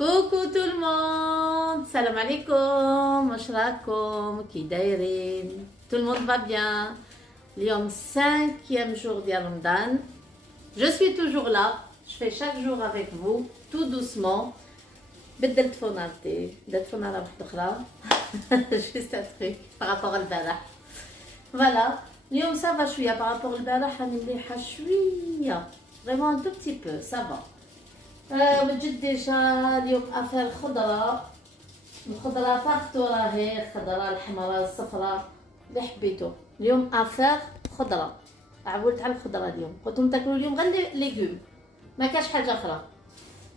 كوكو تو الموند، السلام عليكم، واش راكم كي دايرين؟ تو الموند با بيان. اليوم 5e jour ديال رمضان. Je suis toujours là, je fais chaque jour avec vous, tout doucement. بدلت فونالتي، درت فونالة واحدة أخرى. Juste un truc par rapport البارح. فوالا، اليوم سافا شوية بارابور البارح، راني مليحة شوية، فريمون ان تو بتي بو سافا. وجد ديجا اليوم افير خضرة، الخضرة فاختو راهي الخضرة الحمراء الصفراء اللي حبيتو. اليوم افير خضرة، عولت على الخضرة اليوم، قلتلهم تاكلوا اليوم غير ليغوم، ما كاش حاجة أخرى.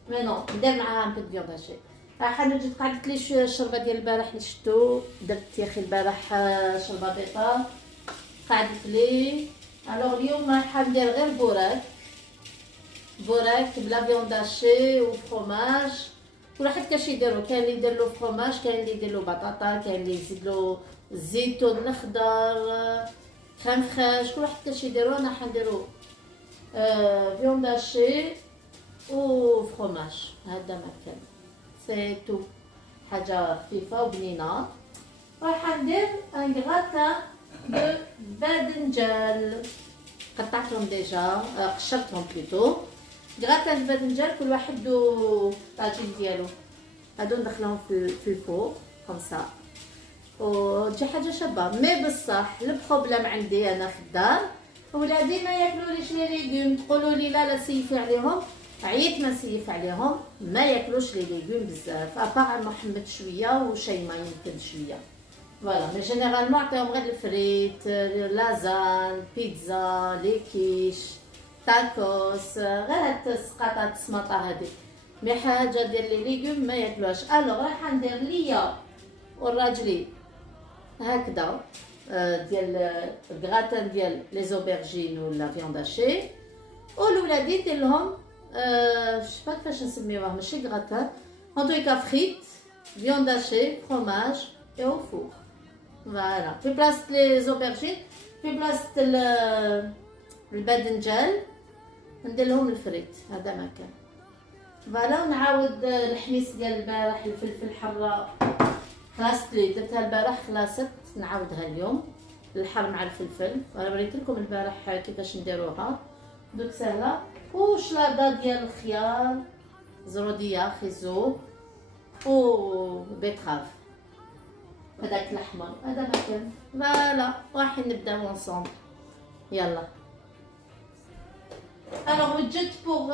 مي نو ندير معاها ان بو فيوند هاشي. حنا جيت قعدت لي الشربة ديال البارح اللي شفتو، درت يا اخي البارح شربة بيضة قعدت لي. الوغ اليوم حندير غير بوراك بلا فيوند هاشي وفرomاج. كل واحد كاش يديرو، كاين اللي يدير له فرomاج، كاين اللي يدير له بطاطا، كاين اللي يزيد له الزيتون الاخضر، كريم فريش، كل واحد كاش يديرو. انا حنديرو فيوند هاشي وفرomاج، هذا ما كان سي تو، حاجه خفيفه وبنينه. راح ندير ان غراتان دو باذنجان، قطعتهم ديجا، قشرتهم بلوتو. غراتان الباذنجان كل واحد طاجين ديالو، هادو ندخلهم في الفوق كومسا وتجي حاجه شابه. مي بصح البروبليم عندي انا في الدار، ولادي ما ياكلوليش لي ليغوم. تقولوا لي لا سيفي عليهم، عييت ما نسيف عليهم، ما ياكلوش لي ليغوم بزاف، ابار محمد شويه وشيماء يمكن شويه. فوالا مي جينيرالمون عطيهم غير الفريت، لازان، بيتزا، لي كيش، تاكوس، غير هاد السقاطات السماطه هادي. مي حاجه ديال لي ليغوم ما ياكلوهاش. الوغ راح ندير ليا والراجلي هكذا ديال الكغاتان ديال لي زوبرجين ولا فيوند هاشي، والولادي ندير لهم شفا كيفاش نسميوها، ماشي كغاتان، ان تويكا فريت، فيوند هاشي، فرomاج او فور. فوالا في بلاصه لي زوبرجين، في بلاصه الباذنجان ندير لهم الفريت، هذا ما كان. فوالا ونعاود الحميص ديال البارح، الفلفل الحراء خلاصت لي، درتها البارح خلاصت، نعاودها اليوم الحر مع الفلفل. انا وريت لكم البارح كيفاش نديروها، دوك سهله. وشلاضه ديال الخيار، زروديه، خيزو وبيتراف، هذاك الاحمر، هذا ما كان. فوالا راح نبداو اونصومبل، يلا. الوغ وجدت بوغ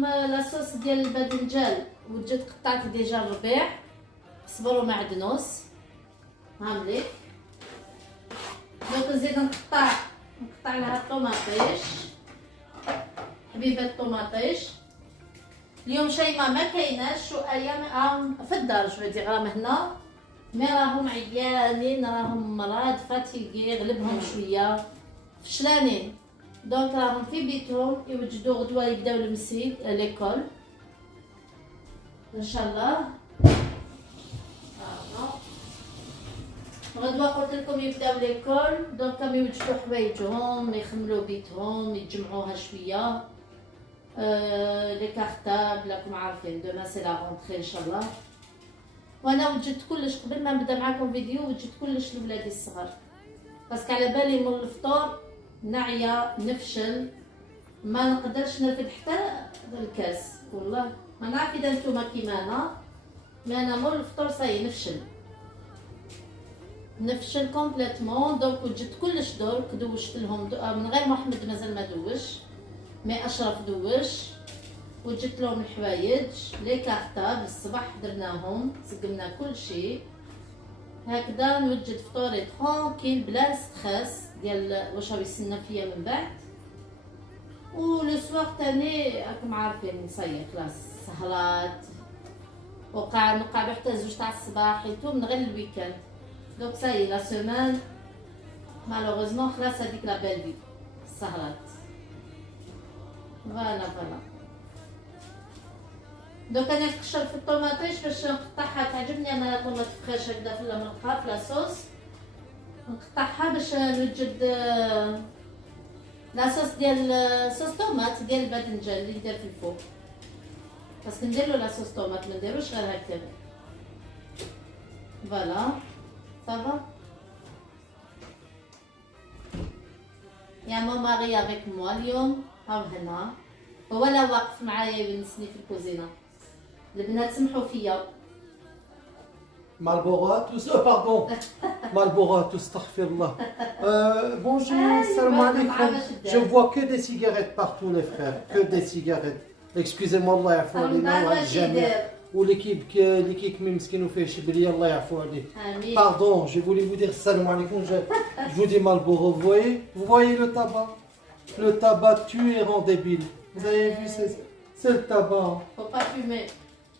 لا صوص ديال الباذنجان، وجدت قطعت ديجا الربيع، صبر ومعدنوس، هاملي. دوك نزيد نقطع لها الطوماطيش، حبيبه الطوماطيش. اليوم شيماء ما كايناش، وايام في الدار جو دير راهم هنا، مي راهم عيانين، راهم مرض فاتيغي، غلبهم شويه فشلانين، دونك راهم في بيتهم يوجدوا غدوه يبداو المسيد ليكول ان شاء الله. غدوه قلت لكم يبداو ليكول، دونك راهم يوجدوا حوايجهم، يخملوا بيتهم، يتجمعوها شويه. لي كارطابل راكم عارفين، دوما سي لا رونتري ان شاء الله. وانا وجدت كلش قبل ما نبدا معكم فيديو، وجدت كلش لولادي الصغار، باسكو على بالي من الفطور نعيا نفشل، ما نقدرش نرفد حتى الكاس. والله ما نعرف اذا نتوما كيما انا، مي انا مول الفطور صاي نفشل كومبليتمون. دونك وجدت كلش درك، دوشت لهم من غير محمد مازال ما دوش، مي اشرف دوش. وجدت لهم الحوايج، لي كارطاب الصباح درناهم، سقمنا كل شيء هكذا. نوجد فطوري ترونكيل بلا ستريس ديال واش راه يستنى فيا من بعد. ولو سوار تاني راكم عارفين نصيف خلاص سهرات، نقعدو حتى 2 تاع الصباح حيتو من غير الويكاند. دونك ساي لا سيمان مالوغوزمون خلاص هذيك لا بيل في السهرات. فوالا دوك انا نقشر في الطوماطيش باش نقطعها، تعجبني انا طوماط فريش هكذا في المرقه في لاصوص، نقطعها باش نوجد لاصوص ديال صوص طوماط ديال الباذنجان اللي ندير في الفوق. باسكو نديرلو لا صوص طوماط ما نديروش غير هكا. فوالا صافا. يا ماما ماري افيك موا اليوم هاو هنا، هو لا واقف معايا يونسني في الكوزينه. البنات سمحوا فيا. Marlboro à tous, pardon, Marlboro à tous, astaghfirullah. Bonjour, salam alaikum. Je vois que des cigarettes partout les frères, que des cigarettes. Excusez-moi, Allah يعفو علينا وعلى الجميع. l'équipe même مسكين وفيه شبليه الله يعفو عليه. Pardon, je voulais vous dire salam alaikum. Je vous dis Marlboro, vous voyez le tabac. Le tabac tue et rend débile. Vous avez vu, c'est le tabac. Faut pas fumer.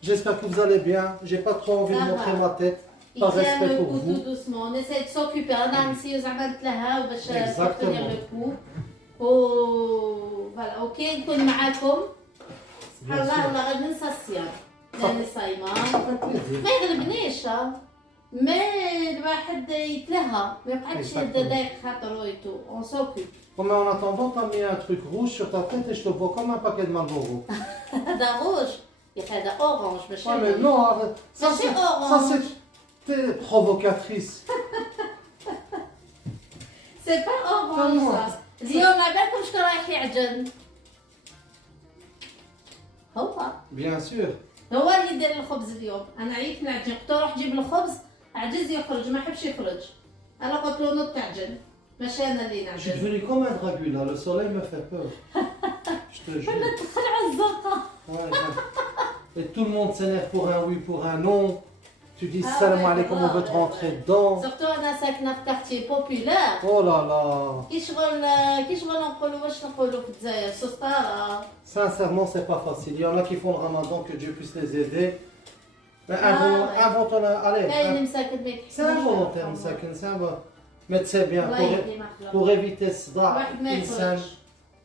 J'espère que vous allez bien. J'ai pas trop envie de montrer ma tête. Par respect pour vous. Tout doucement. On essaie de s'occuper. انا نسيو زعما نتلهاو باش Exactement. تنير لو كو. فوالا اوكي نكون معاكم. سبحان الله والله غير ننسى الصيام. لاني صايمه. ما يغلبنيش مي الواحد يتلهى ما يقعدش دايق خاطرو ايتو. اون سوكيب. Mais en attendant, t'as mis un truc rouge sur ta tête et je te vois comme un paquet de Marlboro. هذا روج. يا اخي هذا اورانج ماشي. Ouais, mais non, arrête. ماشي Ça اورانج. c'est... T'es provocatrice. سي با اورانج. اليوم على بالكم شكون رايح يعجن؟ هو Bien sûr. هو اللي يدير الخبز اليوم. انا عييت نعجن، قلت له روح جيب الخبز، عجز يخرج ما حبش يخرج. انا قلت له نوض تعجن، ماشي انا اللي Je suis نعجن. devenue comme un dragula, le soleil me fait peur. Je te jure. انا تدخل على الزنقه. Ouais, et tout le monde s'énerve pour un oui, pour un non. Tu dis Ah salam ouais, alaikum, on veut te ouais, rentrer dedans. سورتو انا ساكنه في كارتي بوبولار. Oh là là. كي شغل نقولوا واش نقولوا في الجزائر سوستاره. Sincèrement, c'est pas facile. Il y en a qui font le ramadan, que Dieu puisse les aider. Mais ouais. inventons allez. كاين مساكن ما C'est involontaire, مساكن, c'est involontaire. Mais c'est bien, الله يهدي مخلوق. pour éviter ce واحد ما insan, يخرج.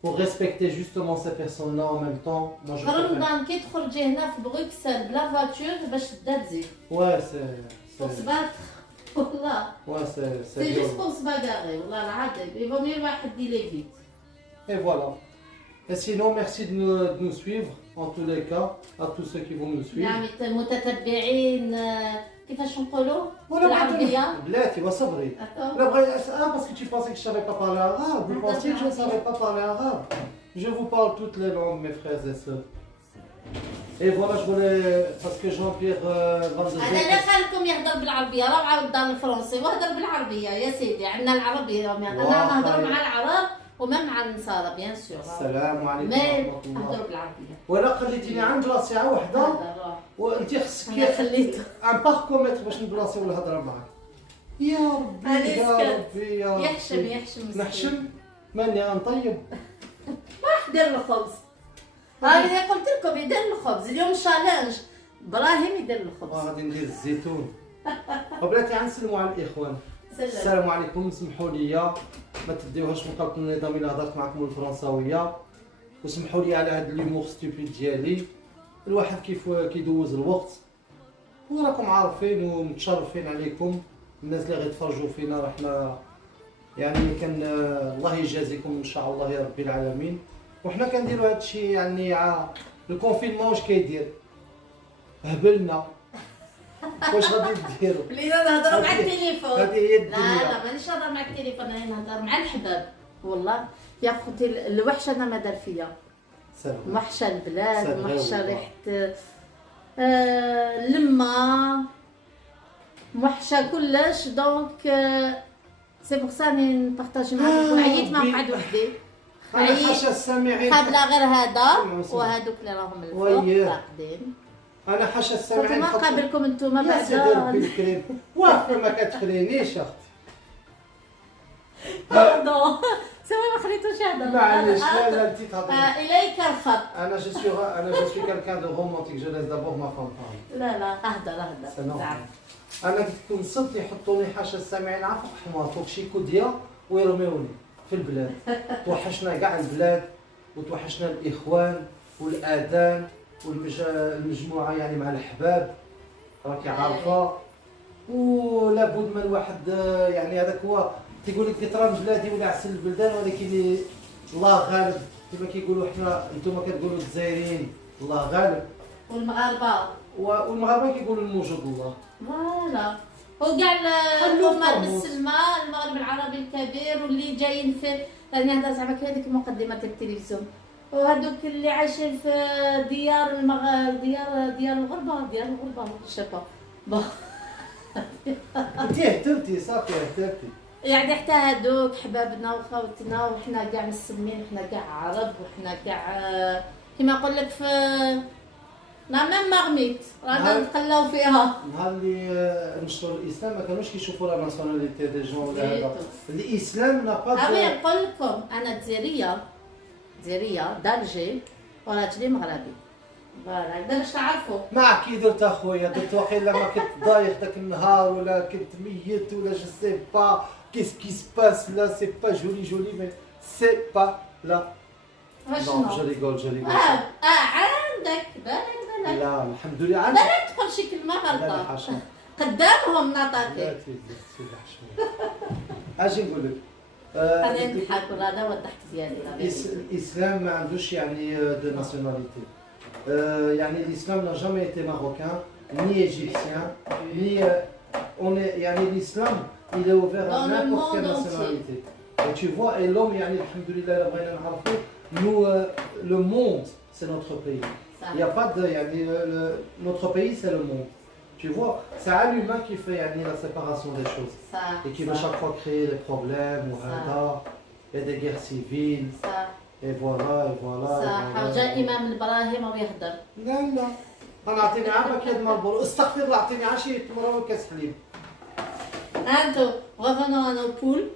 pour respecter justement ces personnes-là en même temps. Moi, je préfère- رمضان كي تخرجي هنا في بروكسل بلا فاتور باش تبدا تزيد. Ouais, c'est... Pour se battre, والله. Ouais, c'est C'est juste violent. pour se bagarrer, والله العظيم. Il vaut mieux الواحد يلي vite. Et voilà. Et sinon, merci de nous suivre, en tous les cas, à tous ceux qui vont nous suivre. نعم متتبعين كيفاش نقولوا؟ Voilà, بالعربية. Blati, wa sabri. Parce que tu pensais que je ne savais pas parler arabe. Vous pensiez que je ne savais pas parler arabe. Je vous parle toutes les langues, mes frères et sœurs. Et voilà, je voulais... Parce que Jean-Pierre Van der أنا لا خالكم يهضر بالعربية، راه عاود دار الفرنسي وهضر بالعربية يا سيدي، عندنا العربية، أنا نهضر مع العرب وما مع النصارى بيان سور. السلام عليكم ما ورحمة الله. نهضروا بالعربية. ولا خليتيني عند ساعة وحدة هذا وانت خصك أنا خليته. ان باركومتر باش نبلاصيو الهضرة معاك. يا ربي يا ربي يا ربي. يحشم مسكين. نحشم؟ ماني غنطيب. راح دير الخبز. هاني قلت لكم يدير الخبز اليوم شالنج. ابراهيم يدير الخبز. غادي ندير الزيتون. وبلاتي غنسلموا على الاخوان. السلام عليكم، اسمحوا لي ما تديوهاش من قلب النظام الا هضرت معكم الفرنساويه، وسمحوا لي على هذا ليمور ستوبيد ديالي. الواحد كيف كيدوز الوقت وراكم عارفين ومتشرفين عليكم الناس اللي غيتفرجوا فينا. رحنا يعني كان الله يجازيكم ان شاء الله يا رب العالمين. وحنا كنديروا هذا الشيء يعني الكونفينمون واش كيدير هبلنا. واش غادي ديروا؟ ولينا نهضروا مع التليفون. هذه هي لا الدنيا. لا مانيش نهضر مع التليفون، انا نهضر مع الحباب. والله يا خوتي الوحشه انا ما دار فيا. موحشه البلاد، موحشه ريحه لما، موحشه كلش. دونك سي بوغ سا راني نبارطاجي معاكم. عييت ما نقعد وحدي. انا حاشا السامعين قابله غير هذا وهذوك اللي راهم الفوق راقدين. انا حاشا السامعين ما قابلكم انتوما يا سيدي بعدا. ربي الكريم واقفه ما كتخلينيش اختي. باردون سوا ما خليتوش هذا. معليش لا انت تهضري. اليك الخط. انا جو سوي كالكان دو رومانتيك جو لاز دابور ما فام بارلي. لا اهدر انا كنت كون صدت يحطوني حاشا السامعين عفوق حمار فوق شي كوديا ويرميوني في البلاد. توحشنا كاع البلاد وتوحشنا الاخوان والاذان والمجموعه يعني مع الاحباب راكي عارفه. ولابد من الواحد يعني هذاك هو تيقول لك قطران بلادي ولا عسل البلدان، ولكن الله غالب كما كيقولوا حنا انتم كتقولوا الجزائريين الله غالب. والمغاربه والمغاربه كيقولوا الموجود الله. فوالا وكاع الامه المسلمه المغرب العربي الكبير واللي جايين في راني هذا زعما كهذيك مقدمه التلفزيون وهذوك اللي عايشين في ديار ديار الغربه شابه انت اهتمتي صافي اهتمتي يعني حتى هذوك حبابنا وخوتنا وحنا كاع مسلمين وحنا كاع عرب وحنا كاع كما نقول لك في ميم مغميت رانا نتقلاو فيها. نهار اللي نشروا الاسلام ما كانوش كيشوفوا لا ناسيوناليتي دي جون ولا هذا الاسلام نا با أبي نقول لكم انا جزائريه دالجي وراجلي مغربي فوالا هذا باش تعرفوا. ما كي درت اخويا درت واقيلا ما كنت ضايق داك النهار ولا كنت ميت ولا جو سي با كيس كي سباس لا سي با جولي مي سي با لا شنو جو ريغول عندك بالك لا الحمد لله عندك بلاك تقول شي كلمه لا غلطه حاشا قدامهم لا نطاقي سيدي حشمي اجي نقول لك هذا نضحك ولا هذا هو الضحك ديالي الاسلام ما عندوش يعني دو ناسيوناليتي يعني الاسلام n'a jamais été marocain ni égyptien ni on est يعني l'islam il est ouvert à n'importe quelle nationalité et tu vois et l'homme يعني الحمد لله لا بغينا نعرفوا nous le monde c'est notre pays il y a pas de يعني notre pays c'est le monde tu vois c'est un humain qui fait يعني la séparation des choses et qui veut chaque fois créer des problèmes ou هذا il y a des guerres civiles et voilà صح وجاء امام ابراهيم ويهدر لا انا اعطيني عامك يد مالبور استغفر الله اعطيني عشيه تمره وكاس حليب انتو revenons à nos poules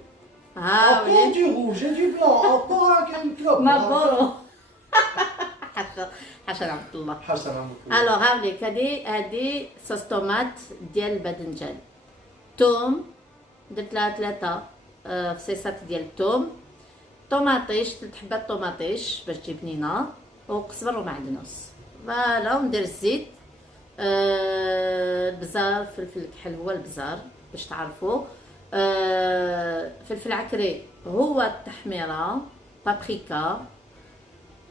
encore du rouge et du blanc encore un club مالبورو حسن عبد الله حسن عبد الله الوغ هاوليك هادي صوص طوماط ديال الباذنجان توم درت لها 3 فصيصات ديال الثوم طوماطيش 3 حبات طوماطيش باش تجي بنينه وقزبر ومعدنوس فوالا وندير الزيت البزار فلفل كحل هو البزار باش تعرفوا فلفل عكري هو التحميره بابريكا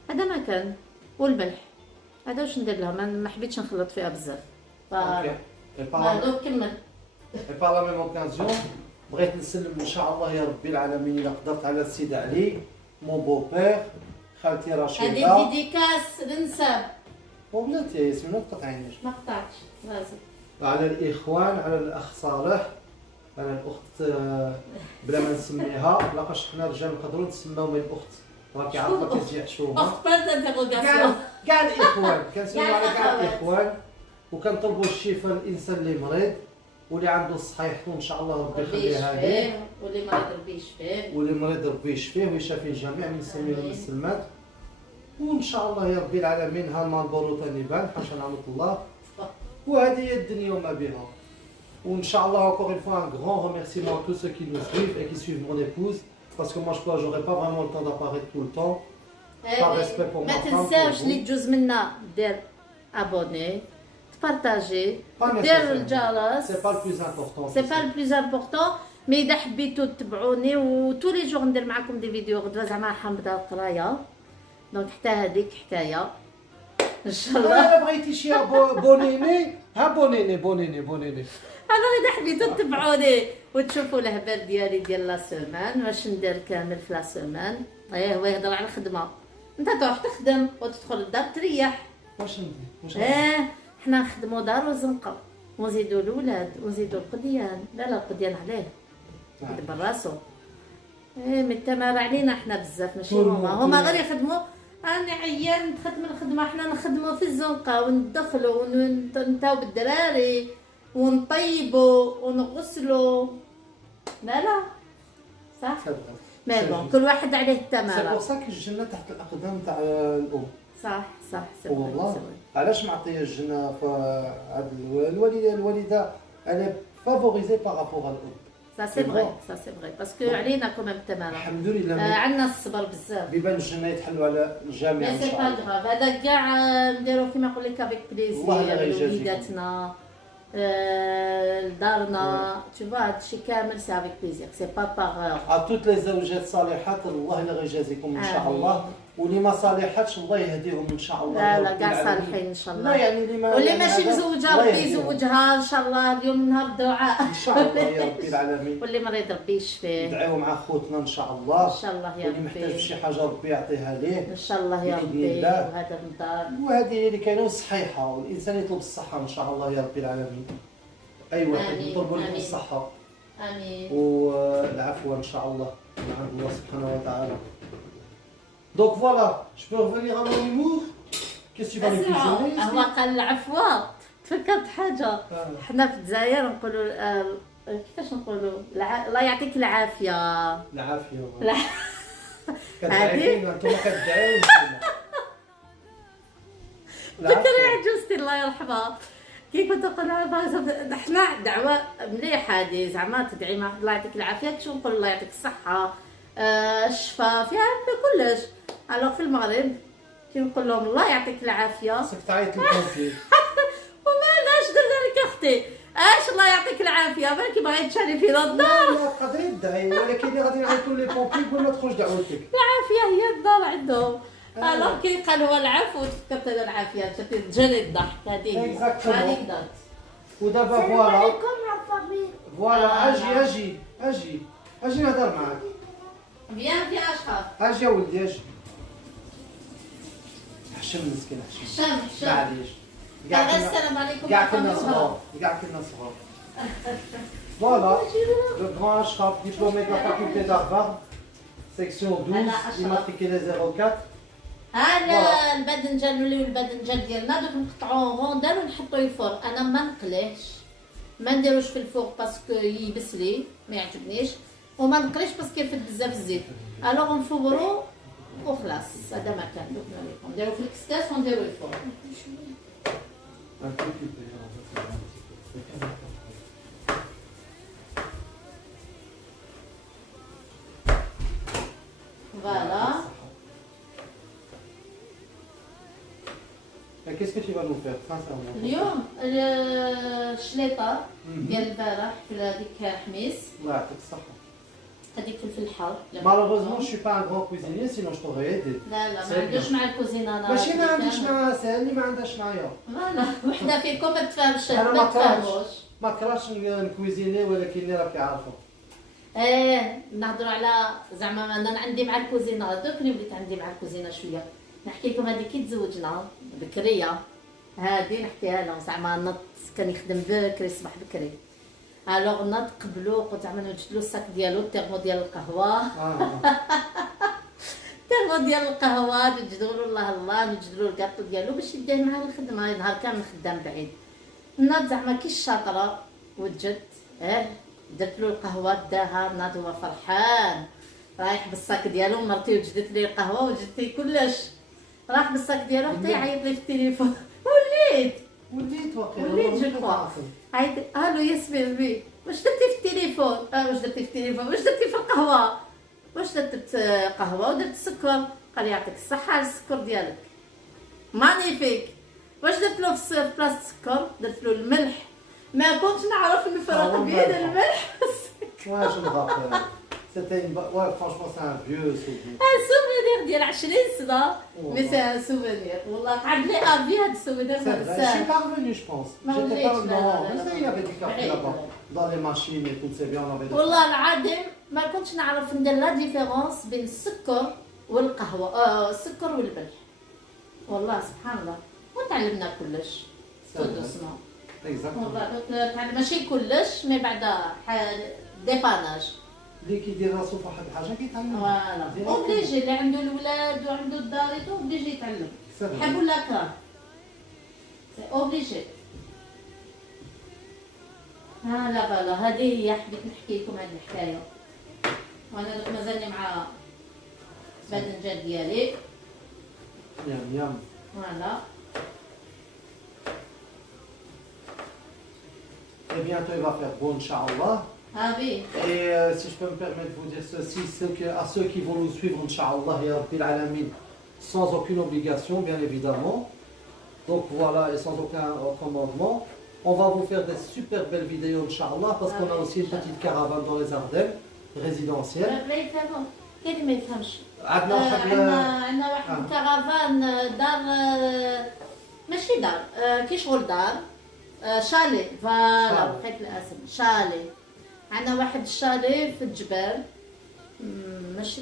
هذا ما كان والملح هذا واش ندير لها ما حبيتش نخلط فيها بزاف كمل et par la même occasion بغيت نسلم ان شاء الله يا ربي العالمين الا قدرت على السيد علي مون بو بير خالتي رشيده هذه ديديكاس للنساب وبلاتي يا ياسمين ما تقطعينيش ما قطعتش لازم على الاخوان على الاخ صالح على الاخت بلا ما نسميها لاقاش حنا رجال نقدروا نسميو من الاخت راكي عارفه كتجي حشومه اخت بارت انتيغوغاسيون كاع الاخوان كنسميو على كاع الاخوان وكنطلبوا الشفاء للانسان اللي مريض واللي عنده الصحه يحفظو ان شاء الله ربي يخليها ليه واللي مريض ربي يشفيه واللي مريض ربي يشفيه ويشافي الجميع من المسلمين والمسلمات وان شاء الله يا ربي العالمين ها المالبورو ثاني بان حاشا نعمه الله وهذه هي الدنيا وما بها وان شاء الله encore une fois un grand remerciement à tous ceux qui nous suivent et qui suivent mon épouse parce que moi je crois j'aurais pas vraiment le temps d'apparaître tout le temps par respect pour ma ما femme تنساوش اللي تجوز منا دير ابوني تبارطاجي Pas دير nécessaire. الجرس c'est pas le plus important سي با لو بلوز امبورطون مي اذا حبيتو تتبعوني و لي جور ندير معكم دي فيديو غدوه زعما حنبدا القرايه دونك حتى هذيك حكايه ان شاء الله. انا بغيتي شي بونيني ها بونيني انا اذا حبيتو تتبعوني وتشوفوا الهبال ديالي ديال لا سيمان واش ندير كامل في لا سيمان هو يهضر على الخدمه انت تروح تخدم وتدخل للدار تريح واش ندير حنا نخدموا دار وزنقه ونزيدوا الاولاد ونزيدوا القديان لا القديان عليه يدبر راسو مي التمارة علينا حنا بزاف ماشي هما غير يخدموا انا عيان نخدم الخدمه حنا نخدموا في الزنقه وندخلوا وننتاو بالدراري ونطيبوا ونغسلوا لا صح مي بون كل واحد عليه التمارة سي بور سا كي الجنه تحت الاقدام تاع الام صح والله علاش معطيه الجنه فهاد الوالده انا فافوريزي بارابور على الام سا سي فري باسكو علينا كوميم التمارة الحمد لله عندنا الصبر بزاف بيبان الجنه يتحلوا على الجميع ان سي شاء با الله غراف هذا كاع نديرو كيما نقول لك افيك بليزير وليداتنا لدارنا تشوف هادشي كامل سي افيك بليزير سي با باغ ا توت لي زوجات صالحات الله لا يجازيكم ان شاء الله واللي ما صالحاتش الله يهديهم ان شاء الله. لا يا لا رب كاع العالمين. صالحين ان شاء الله. لا يعني اللي ما واللي يعني ماشي هذا مزوجه الله ربي يهديهم. يزوجها ان شاء الله اليوم نهار الدعاء. ان شاء الله يا رب العالمين. واللي مريض ربي يشفيه ندعيو مع خوتنا ان شاء الله. ان شاء الله يا واللي محتاج ربي. بشي حاجه ربي يعطيها ليه ان شاء الله يا بإذن ربي. الله. وهذا رمضان وهذه هي اللي كاينه والصحيحه، والانسان يطلب الصحه ان شاء الله يا رب العالمين. اي واحد آمين، يطلب لكم آمين. الصحه امين. والعفو ان شاء الله من عند الله سبحانه وتعالى. Donc voilà, je peux revenir à mon humour. Qu'est-ce que tu vas nous cuisiner هو ici? قال العفو. تفكرت حاجه حنا في الجزائر نقولوا كيفاش نقولوا الله يعطيك العافيه. العافيه. لا. كتعرفين انتم كتدعيو فكري عجوزتي الله يرحمها كي كنت نقول لها حنا دعوه مليحه هذه زعما تدعي مع الله يعطيك العافيه كي نقول الله يعطيك الصحه الشفاء فيها كلش. الوغ في المغرب كي نقول لهم الله يعطيك العافيه خصك تعيط للبومبيي. ومالاش درنا لك اختي اش الله يعطيك العافيه بالك باغي تشاري فينا الدار. لا تقدري تدعي ولكن اللي غادي يعيطوا لي بومبيي يقول ما تخرج دعوتك. العافيه هي الدار عندهم. الوغ كي قال هو العفو تفكرت انا العافيه جاني الضحك هذه هذيك درت. ودابا فوالا فوالا اجي نهضر معاك. بيان في اشخاص اجي يا ولدي اجي. حشم مسكين حشم. حشام معليش. غير السلام عليكم. كاع كنا صغار كاع كنا صغار. فوالا le grand Ashraf diplômé de la faculté d'Harvard section 12 immatriculé 04. هذا الباذنجان نوليو الباذنجان ديالنا دوك نقطعوه غوندال ونحطوه الفور. انا ما نقليهش ما نديروش في الفوق باسكو يبس لي ما يعجبنيش وما نقليش باسكو يرفد بزاف الزيت. الوغ نفورو وخلاص هذا ما كان دوك نوريكم نديرو في الكستاس ونديرو الفور. فوالا. Qu'est-ce que tu vas nous faire sincèrement? اليوم الشليطه ديال البارح في هذيك حميس الله يعطيك الصحة. هذيك فلفل الحار. Malheureusement je suis pas un grand cuisinier sinon je t'aurais aidé. لا ما عندوش مع الكوزينه انا. ماشي ما عنديش مع سهل اللي ما عندهاش معايا. فوالا وحده فيكم ما تفهمش انا ما تفهموش. ما كرهتش نكويزيني ولكن راكي عارفه. نهضروا على زعما انا عندي مع الكوزينه دوكني وليت عندي مع الكوزينه شويه. نحكي لكم هذه كي تزوجنا بكريه هذه نحكيها لهم زعما نط كان يخدم بكري صباح بكري. الوغ نط قبلو قلت زعما نوجد له الساك ديالو التيرمو ديال القهوه. التيرمو ديال القهوه نوجدوا له الله نوجد له الكاطو ديالو باش يديه معاه الخدمه نهار كامل خدام بعيد. نط زعما كي الشاطره وجد درت له القهوه داها ناض هو فرحان رايح بالصاك ديالو مرتي وجدت لي القهوه وجدت لي كلش راح بالصاك ديالو حتى يعيط لي في التليفون. وليت جو كوا عيط الو ياسمين بي واش درتي في التليفون؟ واش درتي في التليفون واش درتي في القهوه؟ واش درت قهوه ودرت السكر. قال يعطيك الصحه على السكر ديالك مانيفيك. واش درت له في بلاصه السكر؟ درت له الملح. ما كنتش نعرف نفرق بين الملح والسكر. Ouais, je me rappelle. C'était une... Ouais, franchement, c'est un vieux souvenir. سوفينير ديال 20 سنه مي سي ان سوفينير والله قعد لي افي هاد السوفينير C'est ما vrai, je suis نساش. pas revenu, je pense. Non, J'étais mais pas... tu l'as- Non, là, mais là, ça, il y avait du café là. là-bas. Dans les machines et tout, c'est bien, on avait des... والله العظيم ما كنتش نعرف ندير لا ديفيرونس بين السكر والقهوه السكر والملح. والله سبحان الله وتعلمنا كلش C'est vrai. دوسمون. Exactement. والله تعلم ماشي كلش مي بعدا ديباناج. اللي كيدير راسو في واحد الحاجة كيتعلم. فوالا اوبليجي اللي عنده الولاد وعنده الدار اوبليجي يتعلم. C'est vrai. حب ولا كره سي اوبليجي. لا فوالا هذه هي حبيت نحكي لكم هذه الحكايه. وانا دوك مازالني مع الباذنجان ديالي. Miam, miam. فوالا Et bientôt, il va faire beau, Inch'Allah. هابي Et si je peux me permettre de vous dire ceci, à ceux qui vont nous suivre, Inch'Allah, Ya Rabbil Alamin, sans aucune obligation, bien évidemment. Donc voilà, et sans aucun commandement. On va vous faire des super belles vidéos, Inch'Allah, parce qu'on a aussi une petite caravane dans les Ardennes, résidentielle. لا يفهموا قال لي ما يفهمش. عندنا واحد عندنا واحد كرفان دار، ماشي دار، كي شغل دار، شالي، فوالا بقيت الاسم شالي. عندنا واحد الشالي في الجبال،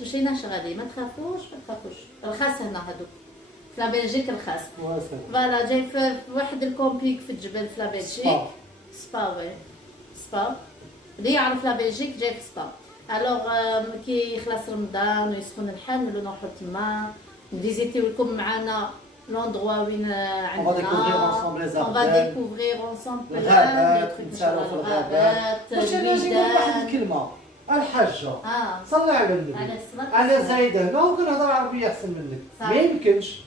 مشيناش غادي، ما تخافوش ما تخافوش، رخاص هنا هذوك في لابلجيك رخاص. فوالا جاي في واحد الكومبيك في الجبل في لابلجيك. سبا وي سبا، اللي يعرف لابلجيك جاي في سبا. الوغ كي يخلص رمضان ويسخن الحال نولو نروحو تما نفيزيتيو لكم معانا لوندغوا وين عندنا. اون فا ديكوفرير انصومبل الغابات، نتسالو في الغابات. واش انا نجي نقول واحد الكلمه الحاجه صلي على النبي، انا زايده هنا وكنهضر عربيه احسن منك، ما يمكنش.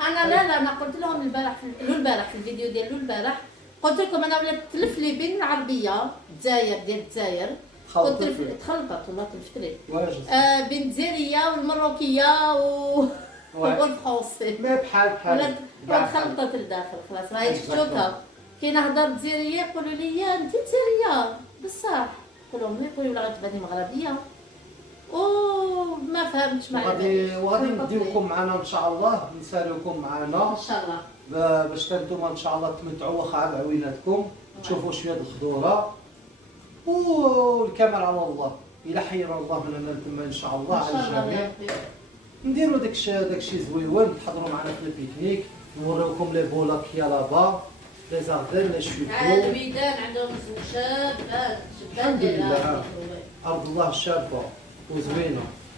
انا لا انا قلت لهم البارح في الفيديو ديالو البارح، قلت لكم انا ولات تلف لي بين العربيه الجزائر ديال الجزائر، قلت تخلطت والله تلفت لي بين الجزائريه والمروكيه والفرنسي، ما بحال ولات خلطت لداخل خلاص. راهي شفتوها كي نهضر جزائريه يقولوا لي انت جزائريه بصح، نقول لهم يقولوا لا غتباني مغربيه، ما فهمتش معايا. وغادي نديوكم معنا ان شاء الله، نسالوكم معنا ان شاء الله باش نتوما ان شاء الله تمتعوا واخا بعويناتكم، تشوفوا شويه الخضوره والكمال على الله. الى حينا الله من هنا تما ان شاء الله على الجميع. نديروا داكشي زويون، تحضروا معنا في البيكنيك، نوريوكم لي بولاك يا لابا، لي زاردين لي شويكو. الويدان عندهم زوجات، الحمد لله، ارض الله شابه وزوينه.